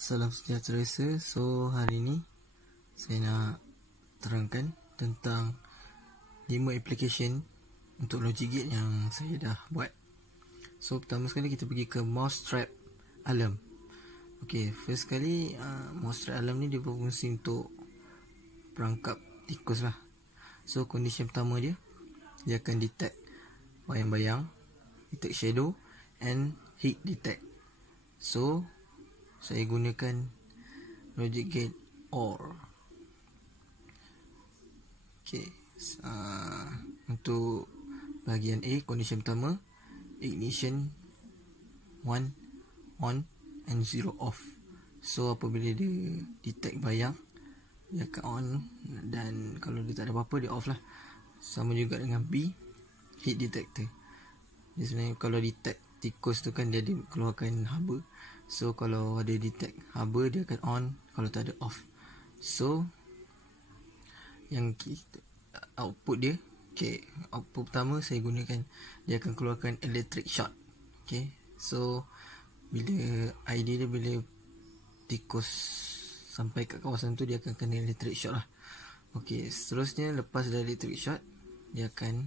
Salam sejahtera. So hari ni saya nak terangkan tentang 5 application untuk Logic Gate yang saya dah buat. So pertama sekali kita pergi ke Mousetrap Alarm. Ok, first sekali Mousetrap Alarm ni dia berfungsi untuk perangkap tikus lah. So condition pertama dia akan detect bayang-bayang, detect shadow and heat detect. So saya gunakan Logic Gate OR. Okay. Untuk bahagian A, condition pertama, ignition 1 on and 0 off. So apabila dia detect bayang, dia akan on, dan kalau dia tak ada apa-apa, dia off lah. Sama juga dengan B, heat detector. Dia sebenarnya kalau detect tikus tu kan dia keluarkan haba. So kalau ada detect haba, dia akan on, kalau tak ada off. So yang kita output dia, okay, output pertama saya gunakan, dia akan keluarkan electric shock. Okay, so bila idea dia, bila tikus sampai kat kawasan tu, dia akan kena electric shock lah. Okay, seterusnya lepas dari electric shock, dia akan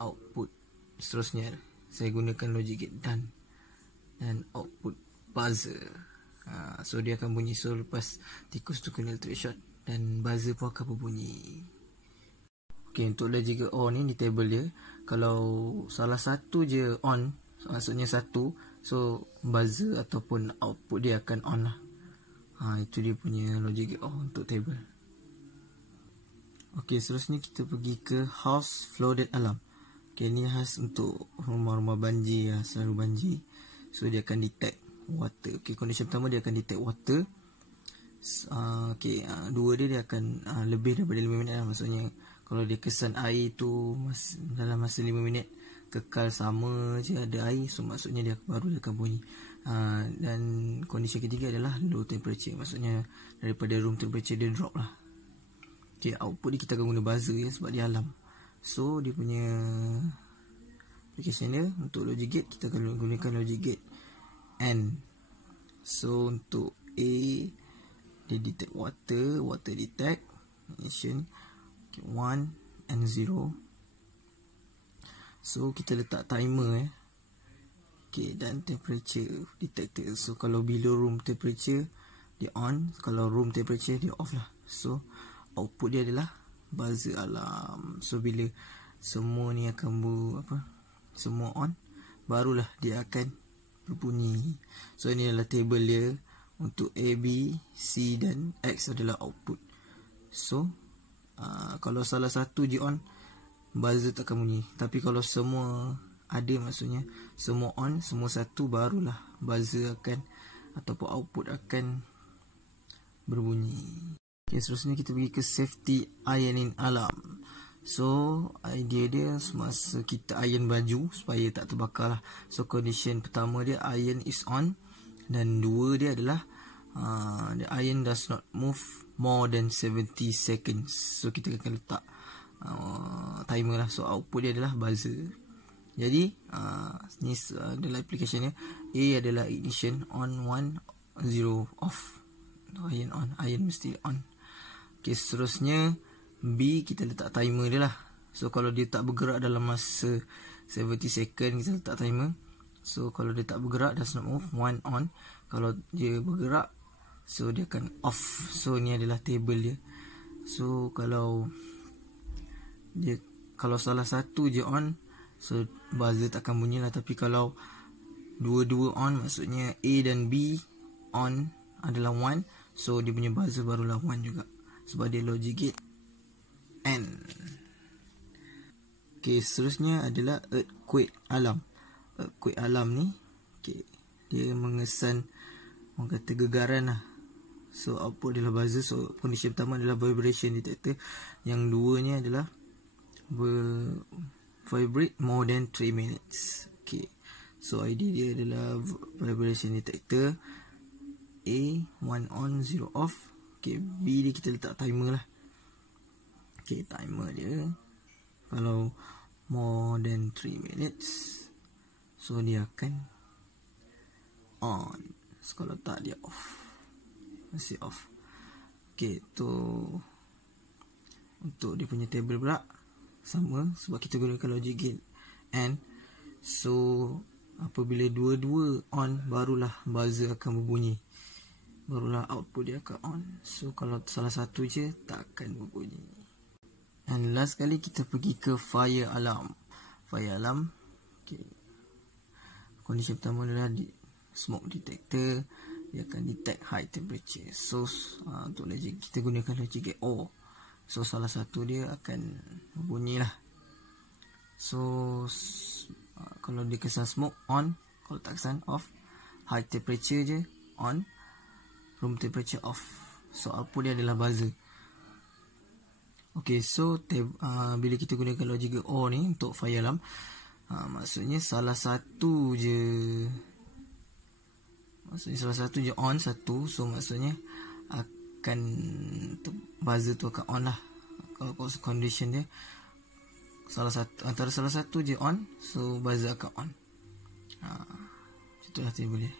output seterusnya. Saya gunakan Logic Gate done dan output buzzer. So dia akan bunyi. So lepas tikus tu kena electric shock, dan buzzer pun akan berbunyi. Okay, untuk Logic Gate on ni di table dia, kalau salah satu je on, maksudnya satu, so buzzer ataupun output dia akan on lah. Itu dia punya Logic Gate on untuk table. Okay, seterusnya kita pergi ke House Flooded Alarm. Okay, ni khas untuk rumah-rumah banjir, selalu banjir. So dia akan detect water. Okay, condition pertama dia akan detect water. Dua dia akan lebih daripada 5 minit lah. Maksudnya kalau dia kesan air tu dalam masa 5 minit kekal sama je ada air, so maksudnya dia baru dia akan bunyi. Dan condition ketiga adalah low temperature. Maksudnya daripada room temperature dia drop lah. Okay, output dia kita akan guna buzzer ya, sebab dia alarm. So dia punya application dia untuk Logic Gate, kita akan gunakan Logic Gate N. So untuk A, dia detect water detect, ignition 1 and 0. So kita letak timer Okay, dan temperature detector. So kalau below room temperature dia on, kalau room temperature dia off lah. So output dia adalah buzzer alarm. So bila semua ni akan semua on, barulah dia akan berbunyi. So ini adalah table dia. Untuk A, B, C dan X adalah output. So kalau salah satu je on, buzzer tak akan bunyi. Tapi kalau semua ada, maksudnya semua on, semua satu, barulah buzzer akan ataupun output akan berbunyi. Okay, seterusnya kita pergi ke safety ironing alarm. So idea dia semasa kita iron baju supaya tak terbakar lah. So condition pertama dia, iron is on, dan dua dia adalah the iron does not move more than 70 seconds. So kita akan letak timer lah. So output dia adalah buzzer. Jadi ni adalah application dia. A adalah ignition on 1 0 off. Iron on, iron mesti on. Okay, seterusnya B, kita letak timer dia lah. So kalau dia tak bergerak dalam masa 70 second, kita letak timer. So kalau dia tak bergerak, does not move, 1 on. Kalau dia bergerak, so dia akan off. So ni adalah table dia. So kalau salah satu je on, so buzzer tak akan bunyi lah. Tapi kalau dua-dua on, maksudnya A dan B on adalah 1, so dia punya buzzer barulah 1 juga, sebab dia Logic Gate N. Okay, seterusnya adalah earthquake alarm. Earthquake alarm ni, okay, dia mengesan, orang kata, gegaran lah. So output adalah buzzer. So condition pertama adalah vibration detector. Yang duanya adalah vibrate more than 3 minutes. Okay, so ID dia adalah vibration detector. A, 1 on 0 off. Okay, B dia kita letak timer lah. Okay, timer dia kalau more than 3 minutes, so dia akan on. So, kalau tak dia off. Masih off. Okay, tu untuk dia punya table pula sama, sebab kita gunakan logic gate AND. So apabila dua-dua on, barulah buzzer akan berbunyi, barulah output dia akan on. So kalau salah satu je, tak akan berbunyi. And last kali kita pergi ke fire alarm. Fire alarm, okay. Condition pertama adalah smoke detector. Dia akan detect high temperature. So untuk logic, kita gunakan logic gate OR. So salah satu dia akan berbunyi lah. So kalau dia kesan smoke on, kalau tak kesan off. High temperature je on, room temperature off. So output dia adalah buzzer. Okay, so bila kita gunakan logic gate OR ni untuk fire alarm, maksudnya salah satu je on, satu. So maksudnya akan buzzer tu akan on lah. Kalau condition dia antara salah satu je on, so buzzer akan on. Itulah table dia.